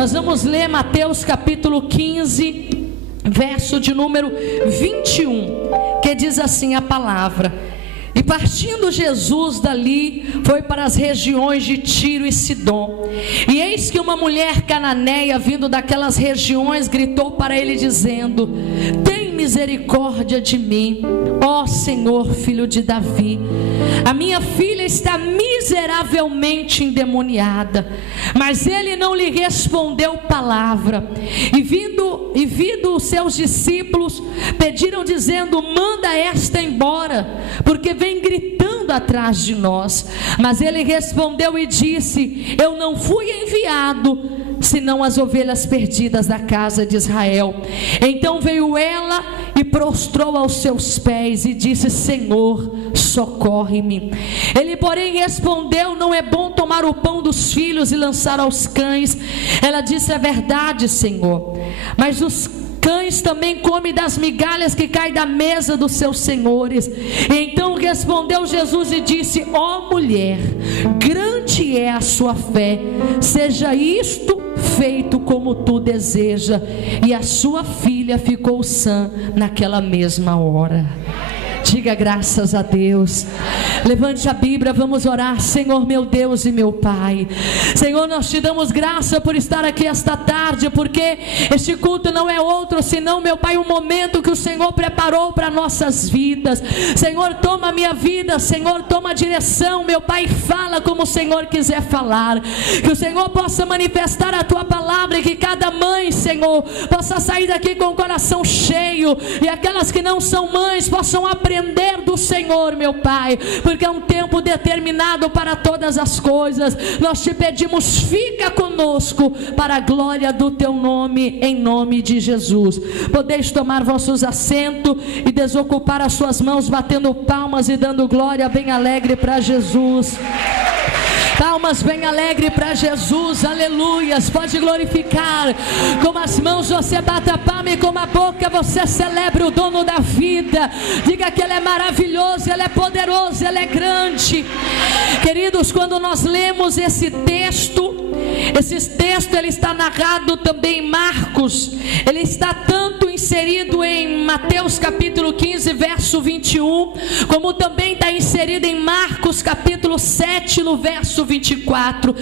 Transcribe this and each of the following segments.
Nós vamos ler Mateus capítulo 15, verso de número 21, que diz assim a palavra: e partindo Jesus dali, foi para as regiões de Tiro e Sidom. E eis que uma mulher cananeia, vindo daquelas regiões, gritou para ele dizendo: tem misericórdia de mim, ó Senhor, filho de Davi. A minha filha está miseravelmente endemoniada. Mas ele não lhe respondeu palavra. E vindo os seus discípulos, pediram dizendo: manda esta embora, porque vem gritando atrás de nós. Mas ele respondeu e disse: eu não fui enviado senão as ovelhas perdidas da casa de Israel. Então veio ela e prostrou aos seus pés e disse: Senhor, socorre-me. Ele porém respondeu: não é bom tomar o pão dos filhos e lançar aos cães. Ela disse: é verdade, Senhor, mas os cães também comem das migalhas que caem da mesa dos seus senhores. Então respondeu Jesus e disse: ó mulher, grande é a sua fé, seja isto feito como tu deseja. E a sua filha ficou sã naquela mesma hora. Diga graças a Deus. Levante a Bíblia, vamos orar. Senhor meu Deus e meu Pai, Senhor, nós te damos graça por estar aqui esta tarde, porque este culto não é outro senão, meu Pai, um momento que o Senhor preparou para nossas vidas. Senhor, toma a minha vida, Senhor, toma a direção, meu Pai, fala como o Senhor quiser falar. Que o Senhor possa manifestar a tua palavra e que cada mãe, Senhor, possa sair daqui com o coração cheio, e aquelas que não são mães possam aprender do Senhor, meu Pai, porque é um tempo determinado para todas as coisas. Nós te pedimos, fica conosco para a glória do teu nome, em nome de Jesus. Podeis tomar vossos assentos e desocupar as suas mãos, batendo palmas e dando glória bem alegre para Jesus. Palmas bem alegre para Jesus, aleluias. Pode glorificar. Com as mãos você bata a palma e com a boca você celebra o dono da vida. Diga que Ele é maravilhoso, Ele é poderoso, Ele é grande. Queridos, quando nós lemos esse texto ele está narrado também em Marcos. Ele está tanto inserido em Mateus capítulo 15 verso 21, como também está inserido em Marcos capítulo 7 no verso 24.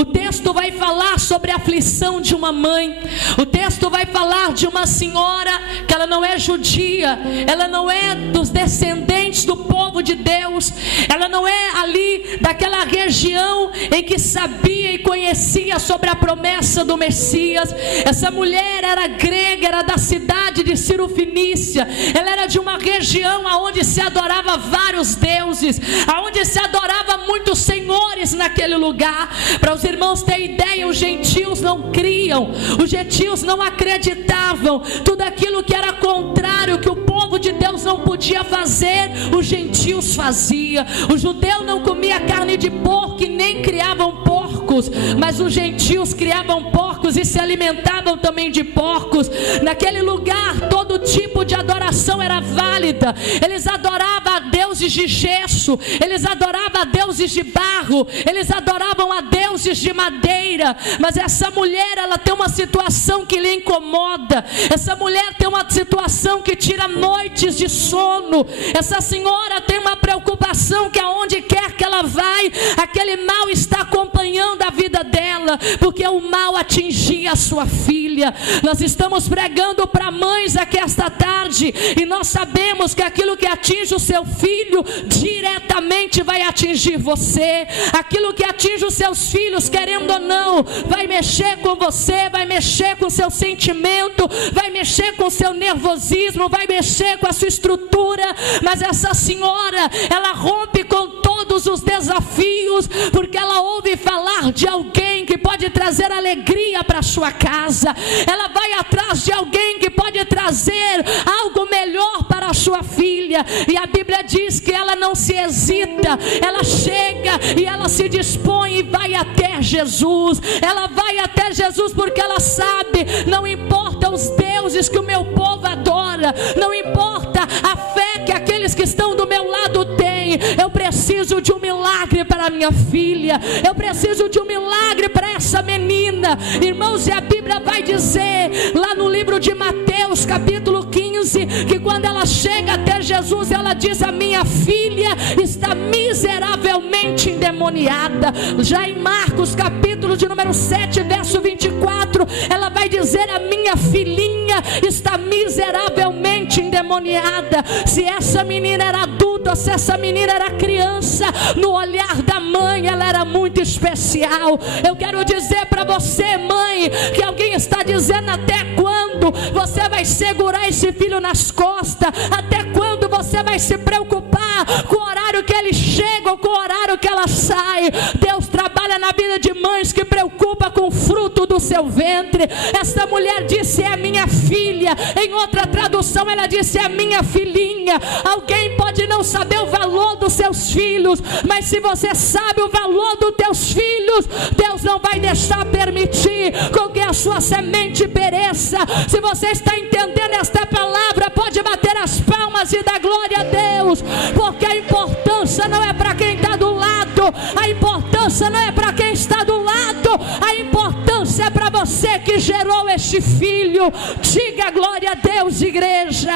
O texto vai falar sobre a aflição de uma mãe. O texto vai falar de uma senhora que ela não é judia, ela não é dos descendentes do povo de Deus, ela não é ali daquela região em que sabia e conhecia sobre a promessa do Messias. Essa mulher era grega, era da cidade de Ciro Fenícia. Ela era de uma região onde se adorava vários deuses, onde se adorava muitos senhores naquele lugar. Para os irmãos terem ideia, os gentios não criam, os gentios não acreditavam. Tudo aquilo que era contrário, que o povo de Deus não podia fazer, os gentios faziam. O judeu não comia carne de porco e nem criavam porcos, mas os gentios criavam porcos e se alimentavam também de porcos. Naquele lugar todo tipo de adoração era válida. Eles adoravam a deuses de gesso, eles adoravam a deuses de barro, eles adoravam a deuses de madeira. Mas essa mulher, ela tem uma situação que lhe incomoda. Essa mulher tem uma situação que tira noites de sono. Essa senhora tem uma preocupação que aonde quer que ela vai, aquele mal está acompanhando a vida dela, porque o mal atingia a sua filha. Nós estamos pregando para mães aqui esta tarde, e nós sabemos que aquilo que atinge o seu filho diretamente vai atingir você. Aquilo que atinge os seus filhos, querendo ou não, vai mexer com você, vai mexer com o seu sentimento, vai mexer com o seu nervosismo, vai mexer com a sua estrutura. Mas essa senhora, ela rompe com todos os desafios, porque ela ouve falar de alguém que pode trazer alegria para sua casa. Ela vai atrás de alguém que pode trazer algo melhor para a sua filha. E a Bíblia diz que ela não se hesita, ela chega e ela se dispõe e vai até Jesus. Ela vai até Jesus porque ela sabe, não importa os deuses que o meu povo adora, não importa a fé que aqueles que estão do meu lado têm, eu preciso de um milagre para a minha filha. Eu preciso de um milagre para essa menina. Irmãos, e a Bíblia vai dizer lá no livro de Mateus capítulo 15, que quando ela chega até Jesus, ela diz: a minha filha está miseravelmente endemoniada. Já em Marcos capítulo de número 7, verso 24, ela vai dizer: a minha filhinha está miseravelmente endemoniada. Se essa menina era adulta, se essa menina era criança, no olhar da mãe ela era muito especial. Eu quero dizer para você, mãe, que alguém está dizendo: até quando você vai segurar esse filho nas costas? Até quando você vai se preocupar com o horário que ele chega ou com o horário que ela sai? Deus trabalha na vida de mães que preocupa com o fruto do seu ventre. Essa mulher disse: é minha filha. Em outra tradução ela disse: é minha filhinha. Alguém pode não saber o valor dos seus filhos, mas se você sabe o valor dos teus filhos, Deus não vai deixar permitir com que a sua semente pereça. Se você está entendendo esta palavra, pode bater as palmas e dar glória a Deus, porque a importância não é para quem está do lado, a importância não é para quem está do lado, a importância é para você que gerou este filho. Diga glória a Deus, igreja.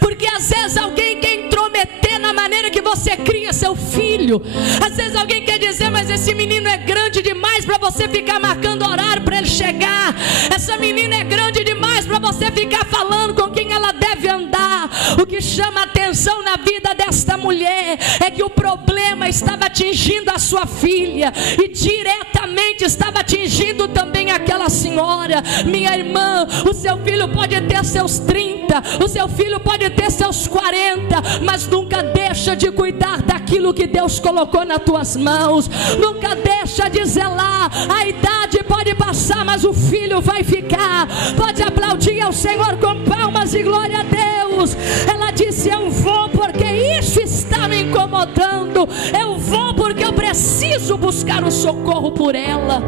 Porque às vezes alguém quer intrometer na maneira que você cria seu filho. Às vezes alguém quer dizer: mas esse menino é grande demais para você ficar marcando horário para ele chegar. Essa menina é grande demais para você ficar falando com quem ela deve andar. O que chama a atenção na vida desta mulher é que o problema estava atingindo a sua filha e diretamente estava atingindo também aquela senhora. Minha irmã, o seu filho pode ter seus 30, o seu filho pode ter seus 40, mas nunca deixa de cuidar daquilo que Deus colocou nas tuas mãos. Nunca deixa de zelar. A idade pode passar, mas o filho vai ficar. Pode aplaudir ao Senhor com palmas e glória a Deus. Ela disse: eu vou porque isso está me incomodando. Eu vou porque eu preciso buscar o socorro por ela.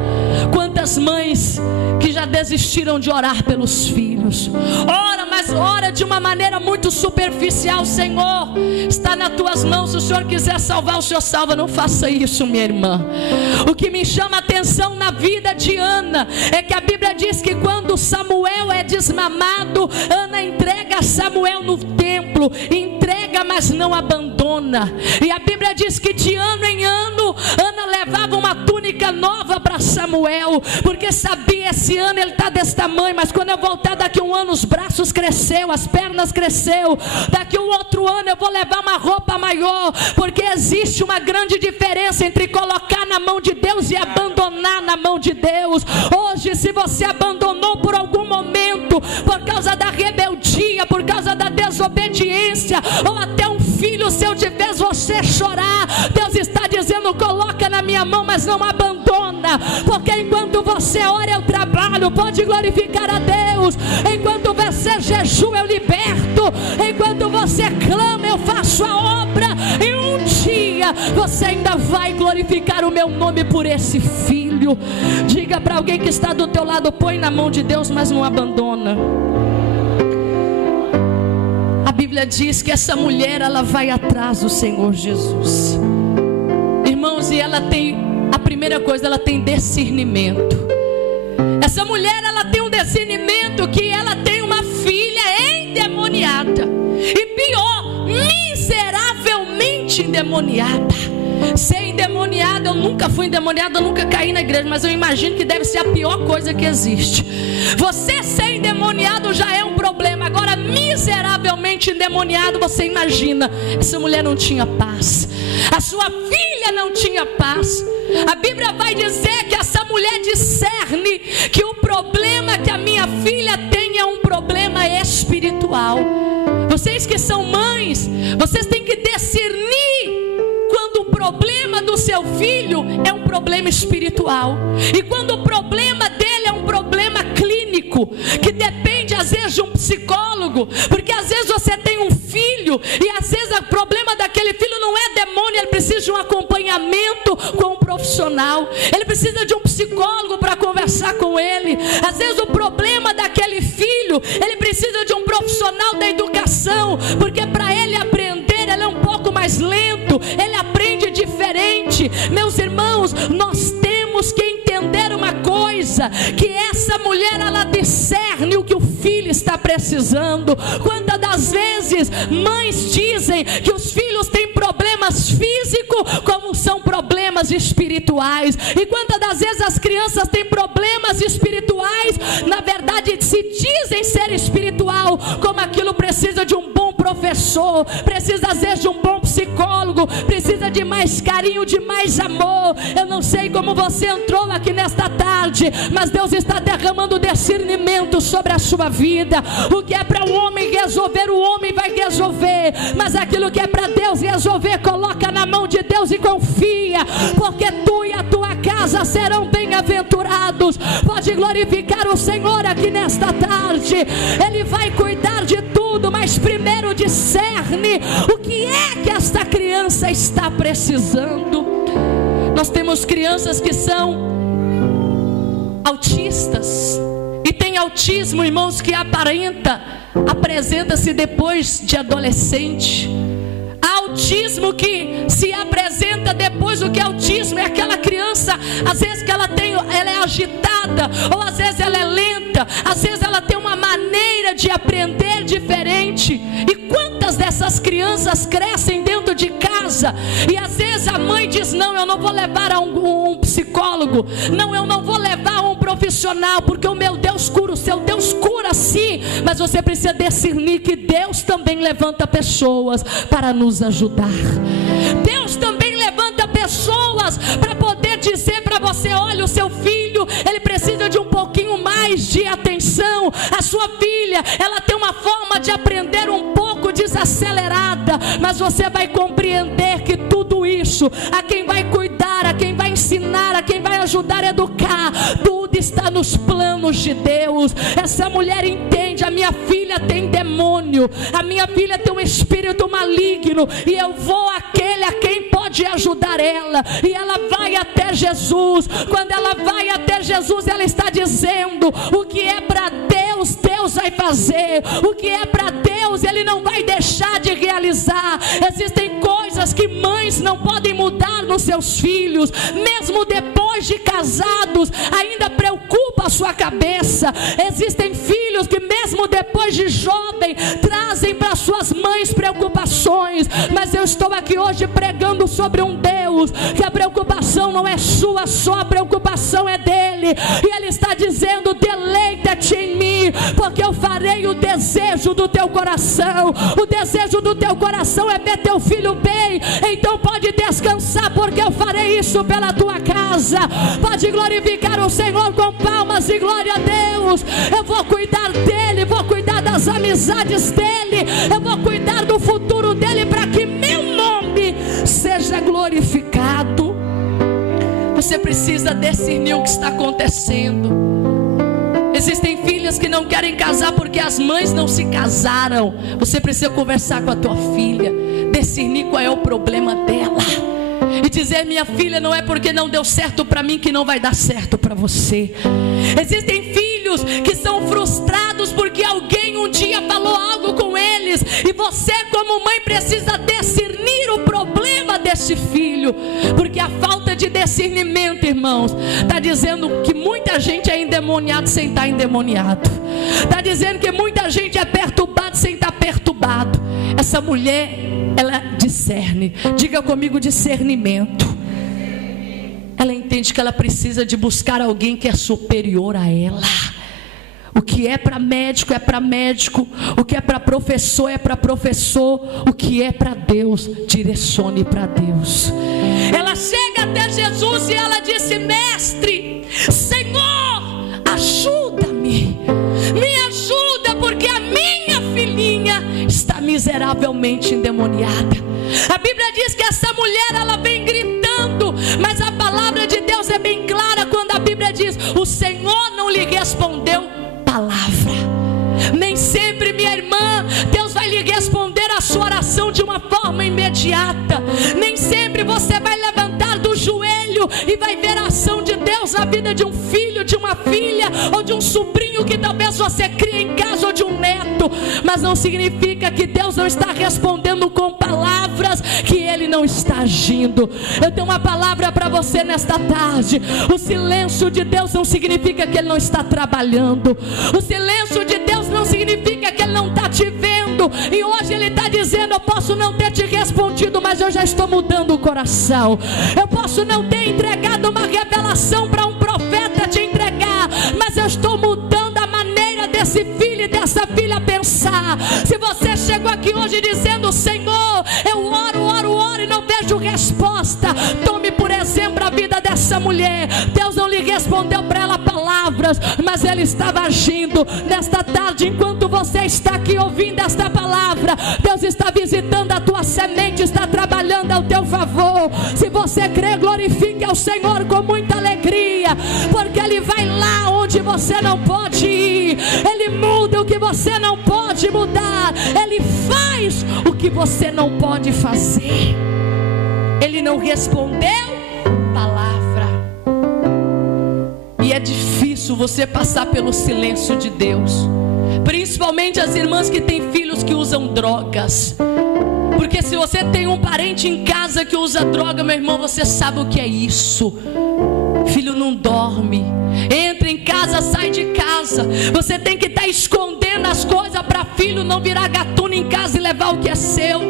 Quantas mães que já desistiram de orar pelos filhos? Ora, mas ora de uma maneira muito superficial. Senhor, está nas tuas mãos. Se o Senhor quiser salvar, o Senhor salva. Não faça isso, minha irmã. O que me chama a atenção na vida de Ana é que a Bíblia diz que quando Samuel é desmamado, Ana entrega Samuel no templo. Entrega, mas não abandona. E a Bíblia diz que de ano em ano Ana levava uma túnica nova para Samuel, porque sabia: esse ano ele está desse tamanho, mas quando eu voltar daqui um ano os braços cresceu, as pernas cresceu, daqui um outro ano eu vou levar uma roupa maior. Porque existe uma grande diferença entre colocar na mão de Deus e abandonar na mão de Deus. Hoje, se você abandonou por algum momento, por causa da rebeldia, por causa da desobediência, ou até um filho seu te fez você chorar, Deus está dizendo: coloca na minha mão, mas não abandona. Porque enquanto você ora eu trabalho. Pode glorificar a Deus. Enquanto você jejua eu liberto. Enquanto você clama eu faço a obra. E um dia você ainda vai glorificar o meu nome por esse filho. Diga para alguém que está do teu lado: põe na mão de Deus, mas não abandona. A Bíblia diz que essa mulher, ela vai atrás do Senhor Jesus. Irmãos, e ela tem, a primeira coisa, ela tem discernimento. Essa mulher, ela tem um discernimento que ela tem uma filha endemoniada. E pior, miseravelmente endemoniada. Ser endemoniada, eu nunca fui endemoniada, eu nunca caí na igreja, mas eu imagino que deve ser a pior coisa que existe. Você ser endemoniado já é um problema, agora miseravelmente endemoniado, você imagina. Essa mulher não tinha paz, a sua filha não tinha paz. A Bíblia vai dizer que essa mulher discerne que o problema que a minha filha tem é um problema espiritual. Vocês que são mães, vocês têm que discernir quando o problema do seu filho é um problema espiritual, e quando o problema dele é um problema clínico, que depende às vezes de um psicólogo. Porque às vezes você tem um filho e às vezes o problema daquele filho não é demônio, ele precisa de um acompanhamento com um profissional, ele precisa de um psicólogo para conversar com ele. Às vezes o problema daquele filho, ele precisa de um profissional da educação, porque para ele aprender, ele é um pouco mais lento, ele aprende diferente. tarde, meus irmãos, nós temos que entender uma coisa, que essa mulher, ela discerne o que o filho está precisando. Quantas das vezes mães dizem que os filhos têm problemas físicos, como são problemas espirituais, e quantas das vezes as crianças têm problemas espirituais, na verdade se dizem ser espiritual, como aquilo precisa de um bom professor, precisa às vezes de um bom psicólogo, precisa de mais carinho, de mais amor. Eu não sei como você entrou aqui nesta tarde, mas Deus está derramando discernimento sobre a sua vida. O que é para o homem resolver, o homem vai resolver, mas aquilo que é para Deus resolver, coloca na mão de Deus e confia, porque tu e a tua casa serão bem-aventurados. Pode glorificar o Senhor aqui nesta tarde. Ele vai cuidar de tudo, mas primeiro discerne o que é que esta criança está precisando. Nós temos crianças que são autistas, e tem autismo, irmãos, que apresenta-se depois de adolescente. Há autismo que se apresenta depois. O que é autismo? É aquela criança, às vezes que ela é agitada, ou às vezes ela é lenta, às vezes ela tem uma maneira de aprender diferente. E quantas dessas crianças crescem dentro de casa, e às vezes a mãe diz: não, eu não vou levar a um psicólogo, não, eu não vou levar a um profissional, porque o meu Deus cura, o seu Deus cura sim, mas você precisa discernir que Deus também levanta pessoas para nos ajudar. Deus também levanta pessoas para poder dizer para você: olha, o seu filho, ele precisa de um pouquinho mais de atenção, a sua filha, ela tem uma forma de aprender um pouco desacelerada, mas você vai compreender que tudo isso, a quem vai cuidar, a quem vai ensinar, a quem vai ajudar a educar, tudo está nos planos de Deus. Essa mulher entende: a minha filha tem demônio, a minha filha tem um espírito maligno, e eu vou àquele a quem pode ajudar ela. E ela vai até Jesus. Quando ela vai até Jesus, ela está dizendo: o que é para Deus, Deus vai fazer. O que é para Deus, Ele não vai deixar de realizar. Existem coisas que mães não podem mudar nos seus filhos, mesmo depois de casados, ainda preocupa a sua cabeça. Existem filhos que mesmo depois de jovem, trazem para suas mães preocupações, mas eu estou aqui hoje pregando sobre um Deus, que a preocupação não é sua só, a preocupação é dele, e ele está dizendo: deleita-te em mim, porque eu farei o desejo do teu coração. O desejo do teu coração é ver teu filho bem, então pode descansar, porque eu farei isso pela tua casa. Pode glorificar o Senhor com palmas e glória a Deus. Eu vou cuidar dele, vou cuidar das amizades dele, eu vou cuidar do futuro dele, para que meu nome seja glorificado. Você precisa discernir o que está acontecendo. Existem filhas que não querem casar porque as mães não se casaram. Você precisa conversar com a tua filha, discernir qual é o problema dela, e dizer: minha filha, não é porque não deu certo para mim que não vai dar certo para você. Existem filhos que são frustrados porque alguém um dia falou algo com eles, e você como mãe precisa discernir o problema desse filho, porque a falta de discernimento, irmãos, está dizendo que muita gente é endemoniado sem estar endemoniado, está dizendo que muita gente é perturbado sem estar perturbado. Essa mulher, ela discerne. Diga comigo: discernimento. Ela entende que ela precisa de buscar alguém que é superior a ela. O que é para médico é para médico, o que é para professor é para professor, o que é para Deus, direcione para Deus. Ela chega até Jesus e ela disse: mestre, Senhor, ajuda-me, me ajuda, porque a minha filhinha está miseravelmente endemoniada. A Bíblia diz que essa mulher, ela vem gritando, mas a palavra de Deus é bem clara quando a Bíblia diz: o Senhor não lhe respondeu palavra. Nem sempre, minha irmã, Deus vai lhe responder a sua oração de uma forma imediata. Nem sempre você vai levantar do joelho e vai ver a ação de Deus na vida de um filho, de uma filha, ou de um sobrinho que talvez você crie em casa, ou de um neto. jeito, mas não significa que Deus não está respondendo com palavras, que Ele não está agindo. Eu tenho uma palavra para você nesta tarde: o silêncio de Deus não significa que Ele não está trabalhando. O silêncio de Deus não significa que Ele não está te vendo. E hoje Ele está dizendo: eu posso não ter te respondido, mas eu já estou mudando o coração. Eu posso não ter entregado uma revelação para um profeta te entregar, mas eu estou mudando a maneira desse filho e dessa filha pensar. Se você chegou aqui hoje dizendo: Senhor, eu oro e não vejo resposta, tome por exemplo a vida dessa mulher. Deus não lhe respondeu para ela palavras, mas Ele estava agindo. Nesta tarde, enquanto você está aqui ouvindo esta palavra, Deus está visitando a tua semente, está trabalhando ao teu favor. Se você crê, glorifique ao Senhor com muita alegria, porque Ele vai lá onde você não pode ir. Ele muda o que você não pode mudar. Ele faz o que você não pode fazer. Ele não respondeu palavra. E é difícil você passar pelo silêncio de Deus, principalmente as irmãs que têm filhos que usam drogas. Porque se você tem um parente em casa que usa droga, meu irmão, você sabe o que é isso. Filho não dorme, entra em casa, sai de casa. Você tem que estar escondendo as coisas para filho não virar gatuno em casa e levar o que é seu.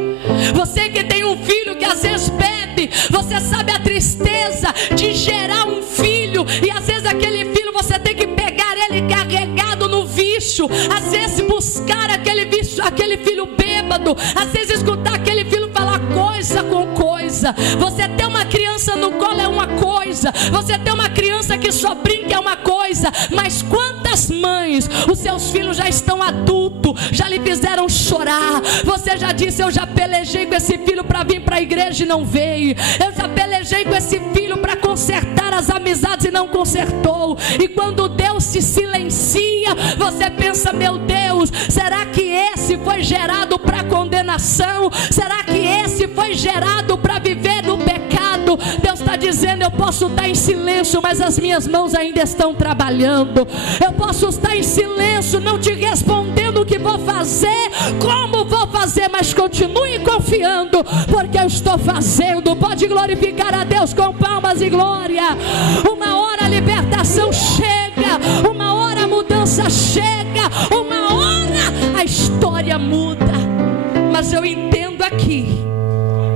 Você que tem um filho que às vezes bebe, você sabe a tristeza de gerar um filho, e às vezes aquele filho você tem que pegar ele carregado no vício, às vezes buscar aquele vício, aquele filho bêbado, às vezes escutar aquele filho falar coisa com coisa. Você ter uma criança no colo é uma coisa, você ter uma criança que só brinca é uma coisa, mas quantas mães, os seus filhos já estão adultos, já lhe fizeram chorar. Você já disse: eu já pelejei com esse filho para vir para a igreja e não veio. Eu já pelejei com esse filho para consertar as amizades e não consertou. E quando Deus se silencia, você pensa: meu Deus, será que esse foi gerado para condenação? Será que esse foi gerado para viver no pecado? Deus está dizendo: eu posso estar em silêncio, mas as minhas mãos ainda estão trabalhando. Eu posso estar em silêncio, não te respondendo o que vou fazer, como vou fazer, mas continue confiando, porque eu estou fazendo. Pode glorificar a Deus com palmas e glória. Uma hora a libertação chega, uma hora a mudança chega, uma hora a história muda. Mas eu entendo aqui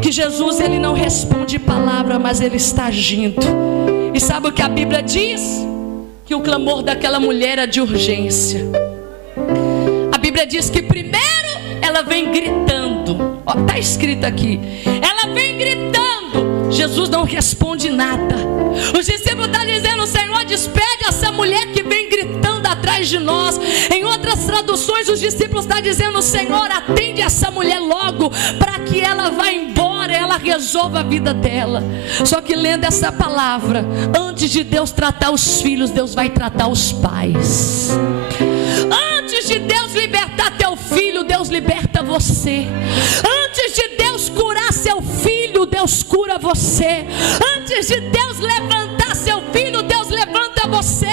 que Jesus, Ele não responde palavra, mas Ele está agindo. E sabe o que a Bíblia diz? Que o clamor daquela mulher era de urgência. A Bíblia diz que primeiro ela vem gritando. Está escrito aqui, ela vem gritando. Jesus não responde nada. Os discípulos estão dizendo: Senhor, despede essa mulher que vem gritando atrás de nós. Em outras traduções, os discípulos estão dizendo: Senhor, atende essa mulher logo, para que ela vá embora, ela resolva a vida dela. Só que lendo essa palavra, antes de Deus tratar os filhos, Deus vai tratar os pais. Antes de Deus libertar teu filho, Deus liberta você. Antes de Deus curar seu filho, Deus cura você. Antes de Deus levantar seu filho, Deus levanta você.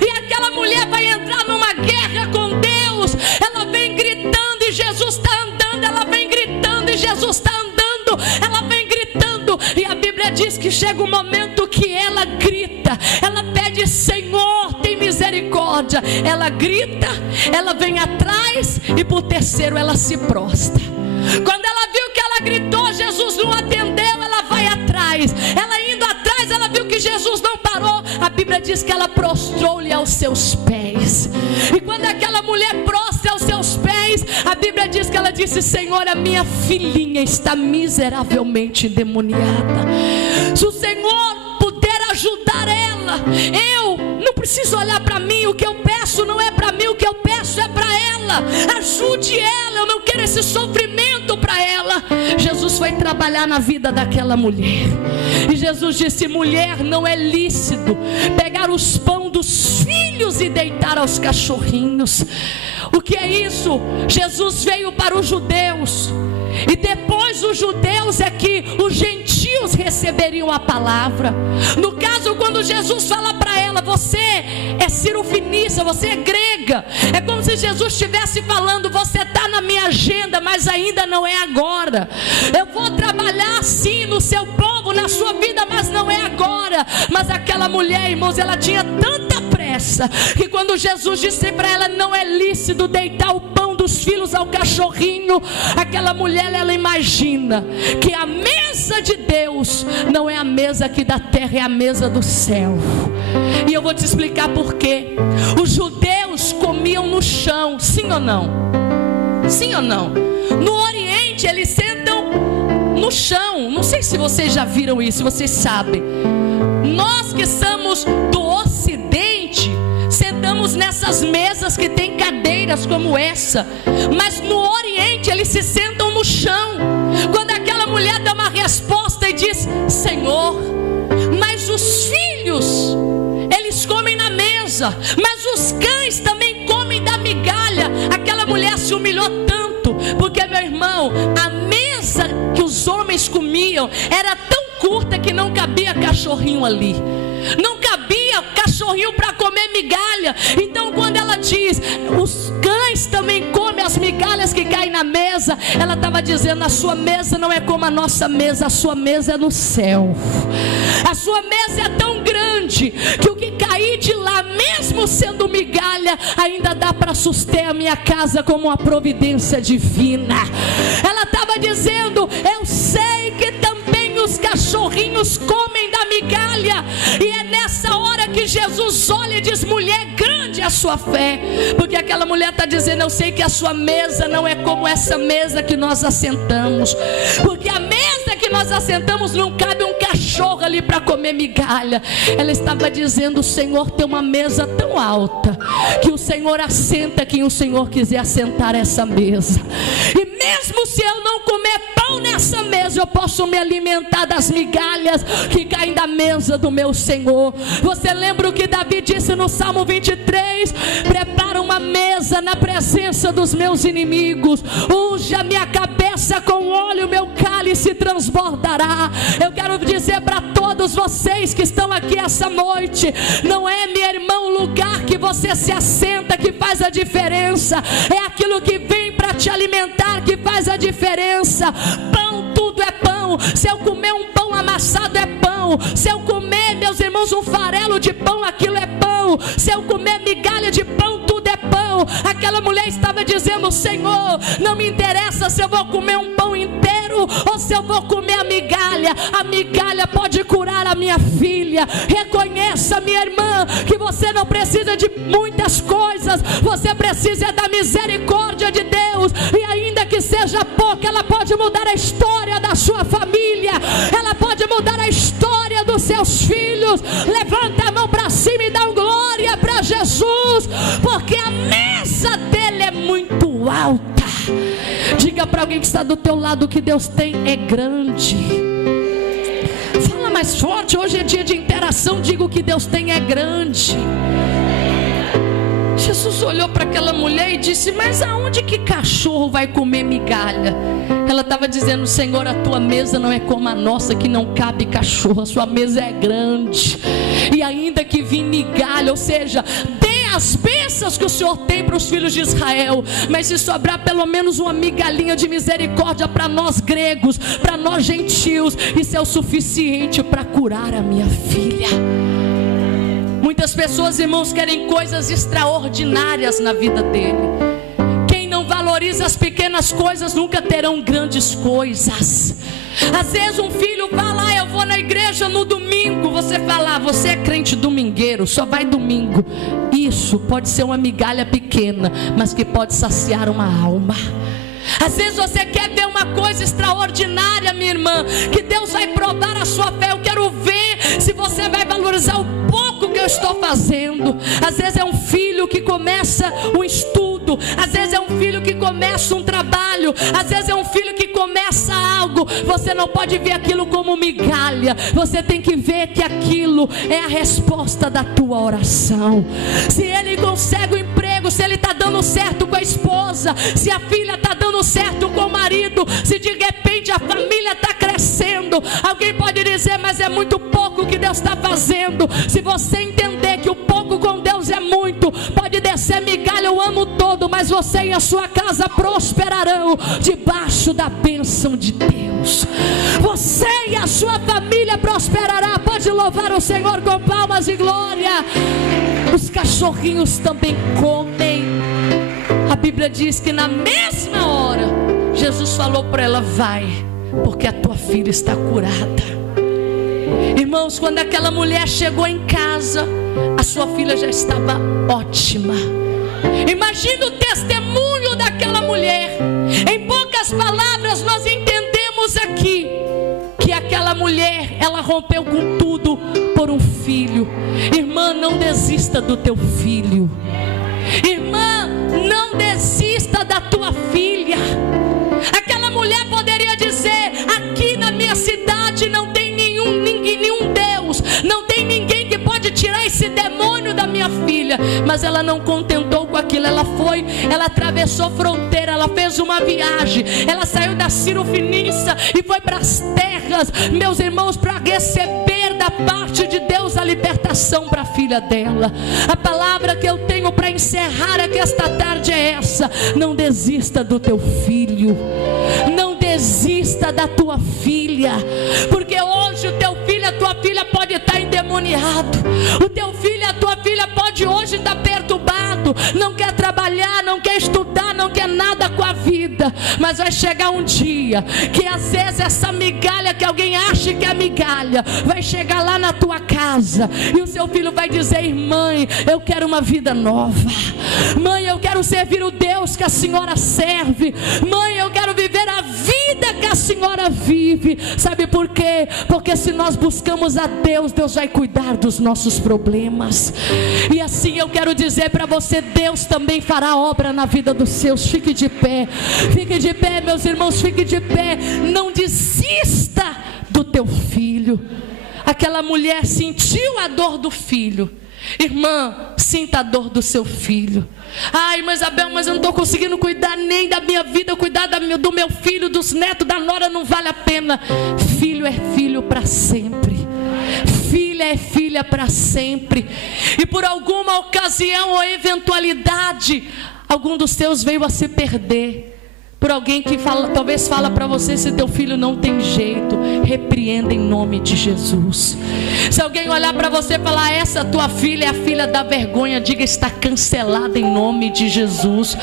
E aquela mulher vai entrar numa guerra com Deus. Ela vem gritando e Jesus está andando. Ela vem gritando e Jesus está andando. Ela vem gritando. E a Bíblia diz que chega um momento que ela grita. Ela pede: Senhor, tem misericórdia. Ela grita, ela vem atrás, e por terceiro ela se prostra. Quando ela viu que ela gritou, Jesus não atendeu, ela vai atrás. Ela indo atrás, ela viu que Jesus não parou. A Bíblia diz que ela prostrou-lhe aos seus pés. E quando aquela mulher prostra aos seus pés, a Bíblia diz que ela disse: Senhor, a minha filhinha está miseravelmente endemoniada. Se o Senhor puder ajudar ela, eu não preciso olhar para mim. O que eu peço não é para mim, o que eu peço é para ela. Ajude ela, eu não quero esse sofrimento para ela. Jesus foi trabalhar na vida daquela mulher. E Jesus disse: mulher, não é lícito pegar os pão dos filhos e deitar aos cachorrinhos. O que é isso? Jesus veio para os judeus, e depois os judeus é que os gentios receberiam a palavra. No caso, quando Jesus fala para ela: você é cirofenícia, você é grega, chega. É como se Jesus estivesse falando: você está na minha agenda, mas ainda não é agora. Eu vou trabalhar sim no seu povo, na sua vida, mas não é agora. Mas aquela mulher, irmãos, ela tinha tanta pressa, que quando Jesus disse para ela: não é lícito deitar o pão dos filhos ao cachorrinho, aquela mulher, ela imagina que a mesa de Deus não é a mesa aqui da terra, é a mesa do céu. E eu vou te explicar por quê. Os judeus comiam no chão, sim ou não? Sim ou não? No Oriente eles sentam no chão. Não sei se vocês já viram isso, vocês sabem. Nós que somos do Ocidente sentamos nessas mesas que tem cadeiras como essa, mas no Oriente eles se sentam no chão. Quando aquela mulher dá uma resposta e diz: Senhor, mas os filhos, eles comem na mesa, mas os cães também comem da migalha. Aquela mulher se humilhou tanto, porque, meu irmão, a mesa que os homens comiam era tão curta que não cabia cachorrinho ali. Não cabia cachorrinho para comer migalha. Então quando ela diz: os cães também comem as migalhas que caem na mesa, ela estava dizendo: a sua mesa não é como a nossa mesa, a sua mesa é no céu. A sua mesa é tão grande que o que cair de lá, mesmo sendo migalha, ainda dá para suster a minha casa como uma providência divina. Ela estava dizendo: eu sei que também os cachorrinhos comem da migalha. E é nessa hora que Jesus olha e diz: mulher, grande é a sua fé. Porque aquela mulher está dizendo: eu sei que a sua mesa não é como essa mesa que nós assentamos, porque a mesa que nós assentamos não cabe um cachorro ali para comer migalha. Ela estava dizendo: o Senhor tem uma mesa tão alta que o Senhor assenta quem o Senhor quiser assentar essa mesa. E mesmo se eu não comer pão nessa mesa, eu posso me alimentar das migalhas que caem da mesa do meu Senhor. Você lembra o que Davi disse no Salmo 23? Prepara uma mesa na presença dos meus inimigos, unge a minha cabeça com óleo, meu cálice transbordará. Eu quero dizer para todos vocês que estão aqui essa noite: não é, meu irmão, o lugar que você se assenta que faz a diferença, é aquilo que vem para te alimentar que faz a diferença. Pão, tudo é pão. Se eu comer um pão amassado, é pão. Se eu comer, meus irmãos, um farelo de pão, aquilo é pão. Se eu comer migalha de pão, tudo é pão. Aquela mulher estava dizendo: Senhor, não me interessa se eu vou comer um pão inteiro ou se eu vou comer a migalha. A migalha pode curar a minha filha. Reconheça, minha irmã, que você não precisa de muitas coisas, você precisa da misericórdia de Deus. E ainda que seja pouco, ela pode mudar a história da sua família, ela pode mudar a história dos seus filhos. Levanta a mão para cima e dá um glória para Jesus, porque a mesa dele é muito alta. Diga para alguém que está do teu lado: o que Deus tem é grande. Fala mais forte, hoje é dia de interação. Diga: o que Deus tem é grande. Jesus olhou para aquela mulher e disse: mas aonde que cachorro vai comer migalha? Ela estava dizendo: Senhor, a tua mesa não é como a nossa, que não cabe cachorro. A sua mesa é grande, e ainda que vir migalha, ou seja, dê as bênçãos que o Senhor tem para os filhos de Israel, mas se sobrar pelo menos uma migalhinha de misericórdia para nós gregos, para nós gentios, isso é o suficiente para curar a minha filha. Muitas pessoas, irmãos, querem coisas extraordinárias na vida dele. Quem não valoriza as pequenas coisas nunca terão grandes coisas. Às vezes um filho fala: eu vou na igreja no domingo. Você fala: você é crente domingueiro, só vai domingo. Isso pode ser uma migalha pequena, mas que pode saciar uma alma. Às vezes você quer ver uma coisa extraordinária, minha irmã, que Deus vai provar a sua fé. Eu quero ver se você vai valorizar o pouco que eu estou fazendo. Às vezes é um filho que começa um estudo, às vezes é um filho que começa um trabalho, às vezes é um filho que começa algo. Você não pode ver aquilo como migalha, você tem que ver que aquilo é a resposta da tua oração. Se ele consegue o emprego, se ele está dando certo com a esposa, se a filha está dando certo com o marido, se de repente a família está crescendo, alguém pode dizer: mas é muito pouco que Deus está fazendo. Se você entender que o pouco com Deus é muito, pode descer migalha você e a sua casa prosperarão debaixo da bênção de Deus. Você e a sua família prosperará. Pode louvar o Senhor com palmas e glória. Os cachorrinhos também comem. A Bíblia diz que na mesma hora Jesus falou para ela: vai, porque a tua filha está curada. Irmãos, quando aquela mulher chegou em casa, a sua filha já estava ótima. Imagina o testemunho daquela mulher. Em poucas palavras, nós entendemos aqui que aquela mulher, ela rompeu com tudo por um filho. Irmã, não desista do teu filho. Irmã, não desista da tua filha. Aquela mulher poderia dizer: aqui na minha cidade não tem nenhum Deus, não tem ninguém que pode tirar esse demônio da minha filha. Mas ela não contentou com aquilo. Ela foi, ela atravessou fronteira, ela fez uma viagem, ela saiu da Ciro Fenícia e foi para as terras, meus irmãos, para receber da parte de Deus a libertação para a filha dela. A palavra que eu tenho para encerrar aqui esta tarde é essa: não desista do teu filho, não desista da tua filha, porque hoje o teu filho, a tua filha pode estar endemoniado, o teu filho, a tua filha pode hoje estar perturbado, não quer trabalhar, não quer estudar, não quer nada com a vida. Mas vai chegar um dia que às vezes essa migalha que alguém acha que é migalha vai chegar lá na tua casa e o seu filho vai dizer: mãe, eu quero uma vida nova. Mãe, eu quero servir o Deus que a senhora serve. Mãe, eu quero viver a vida que a senhora vive. Sabe por quê? Porque se nós buscamos a Deus, Deus vai cuidar dos nossos problemas. E assim eu quero dizer para você: Deus também fará obra na vida dos seus. Fique de pé, meus irmãos, fique de pé. Não desista do teu filho. Aquela mulher sentiu a dor do filho. Irmã, sinta a dor do seu filho. Ai, mas Abel, mas eu não estou conseguindo cuidar nem da minha vida, cuidar do meu filho, dos netos, da nora, não vale a pena. Filho é filho para sempre. Filha é filha para sempre. E por alguma ocasião ou eventualidade, algum dos teus veio a se perder. Por alguém que talvez fala para você: se teu filho não tem jeito, repreenda em nome de Jesus. Se alguém olhar para você e falar: essa tua filha é a filha da vergonha, diga: está cancelada em nome de Jesus.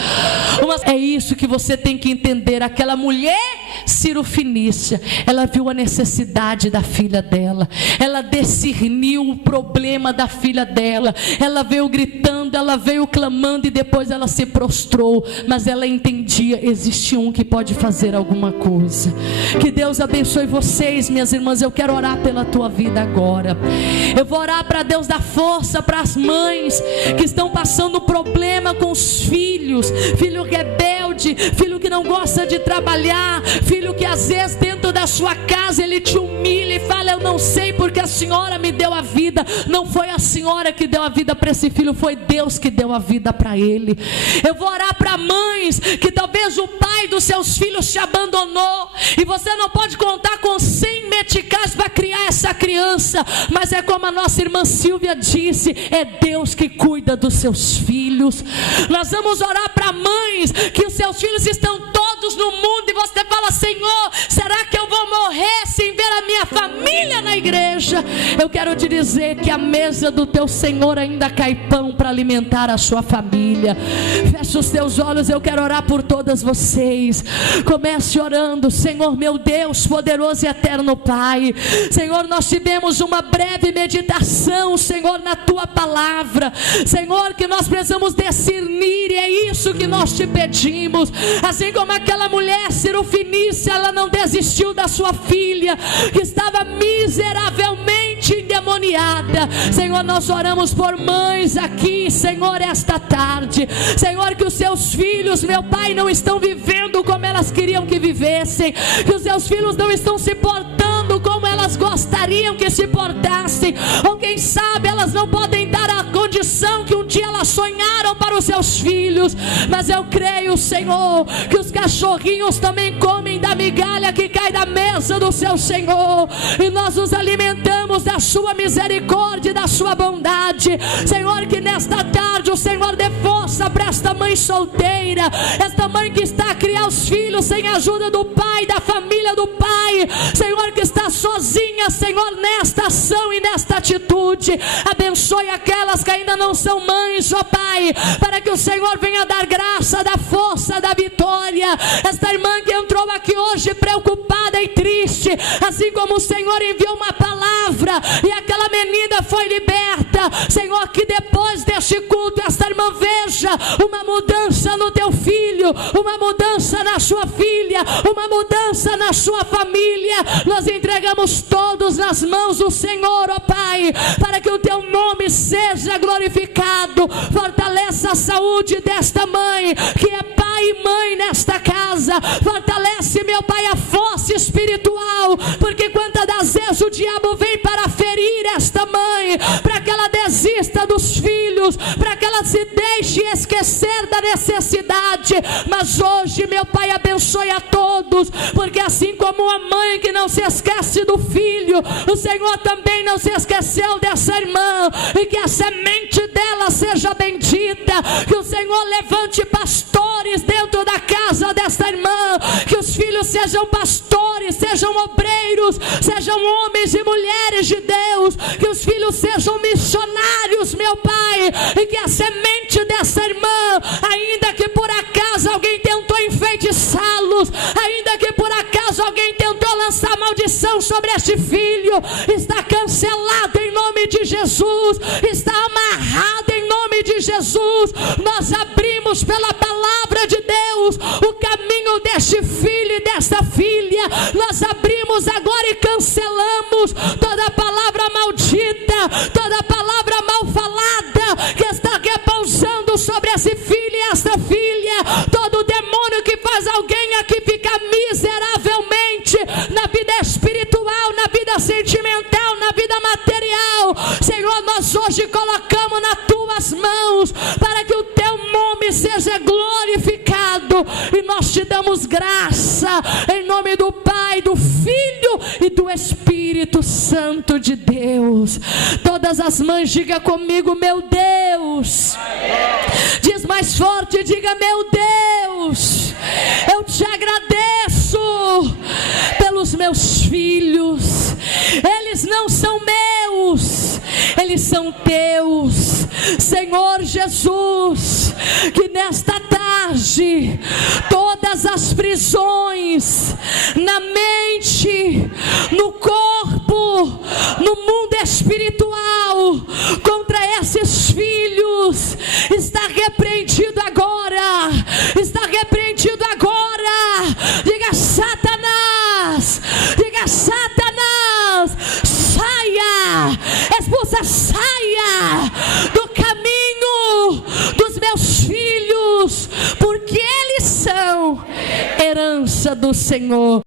É isso que você tem que entender. Aquela mulher Ciro Fenícia, ela viu a necessidade da filha dela, ela discerniu o problema da filha dela, ela veio gritando, ela veio clamando e depois ela se prostrou, mas ela entendia: existe um que pode fazer alguma coisa. Que Deus abençoe vocês, minhas irmãs. Eu quero orar pela tua vida agora. Eu vou orar para Deus dar força para as mães que estão passando problema com os filhos, filho rebelde, filho que não gosta de trabalhar, filho que às vezes dentro da sua casa ele te humilha e fala: eu não sei porque a senhora me deu a vida. Não foi a senhora que deu a vida para esse filho, foi Deus que deu a vida para ele. Eu vou orar para mães que talvez o pai dos seus filhos te abandonou e você não pode contar com 100 meticais para criar essa criança, mas é como a nossa irmã Silvia disse: é Deus que cuida dos seus filhos. Nós vamos orar para mães que os seus filhos estão todos no mundo e você fala: Senhor, será que eu vou morrer sem ver a minha família na igreja? Eu quero te dizer que a mesa do teu Senhor ainda cai pão para alimentar a sua família. Fecha os teus olhos, eu quero orar por todas vocês. Comece orando: Senhor meu Deus, poderoso e eterno Pai, Senhor, nós tivemos uma breve meditação, Senhor, na tua palavra, Senhor, que nós precisamos discernir, e é isso que nós te pedimos. Assim como aquela mulher Ciro Fenícia, ela não desistiu da sua filha que estava miseravelmente endemoniada. Senhor, nós oramos por mães aqui, Senhor, esta tarde, Senhor, que os seus filhos, meu Pai, não estão vivendo como elas queriam que vivessem, que os seus filhos não estão se portando como elas gostariam que se portassem, ou quem sabe elas não podem dar a condição que um dia elas sonharam para os seus filhos. Mas eu creio, Senhor, que os cachorrinhos também comem comem da migalha que cai da mesa do seu Senhor, e nós nos alimentamos da sua misericórdia e da sua bondade. Senhor, que nesta tarde o Senhor dê força para esta mãe solteira, esta mãe que está a criar os filhos sem a ajuda do pai, da família do pai, Senhor, que está sozinha, Senhor, nesta ação e nesta atitude. Abençoe aquelas que ainda não são mães, ó Pai, para que o Senhor venha dar graça, da força, da vitória. Esta irmã que entrou aqui hoje preocupada e triste, assim como o Senhor enviou uma palavra e aquela menina foi liberta, Senhor, que depois deste culto esta irmã veja uma mudança no teu filho, uma mudança na sua filha, uma mudança na sua família. Nós entregamos todos nas mãos do Senhor, ó Pai, para que o teu nome seja glorificado. Fortaleça a saúde desta mãe, que é pai e mãe nesta casa. Fortalece, meu Pai, a força espiritual, porque quantas das vezes o diabo vem para ferir esta mãe, para que ela desista dos filhos, para que ela se deixe esquecer da necessidade. Mas hoje, meu Pai, abençoe a todos, porque assim como a mãe que não se esquece do filho, o Senhor também não se esqueceu dessa irmã, e que a semente dela seja bendita. Que o Senhor levante pastores dentro da casa desta irmã, que os filhos sejam pastores, sejam obreiros, sejam homens e mulheres de Deus, que os filhos sejam missionários, meu Pai, e que a semente dessa irmã, ainda que por acaso alguém tentou enfeitiçá-los, ainda que por acaso alguém tentou lançar maldição sobre este filho, está cancelado em nome de Jesus, está amarrado em nome de Jesus. Nós abrimos pela palavra de Deus o caminho deste filho e desta filha. Nós abrimos agora e cancelamos toda palavra maldita, toda palavra mal falada que está repousando sobre esse filho e esta filha, todo demônio que faz alguém aqui ficar miseravelmente na vida espiritual, na vida sentimental, na vida material. Senhor, nós hoje colocamos nas tuas mãos, para que o teu nome seja glorificado, e nós te damos graça, em nome do Pai, do Filho e do Espírito Santo de Deus. Todas as mães, diga comigo, meu Deus. Diz mais forte, diga, meu Deus, eu te agradeço pelos meus filhos. Eles não são meus, eles são teus. Senhor Jesus, que nesta tarde todas as prisões na mente, no corpo, no mundo espiritual contra esses filhos está repreendido agora, está repreendido agora. Diga, Satanás, diga, Satanás, saia, expulsa, saia do caminho dos meus filhos, porque eles são herança do Senhor.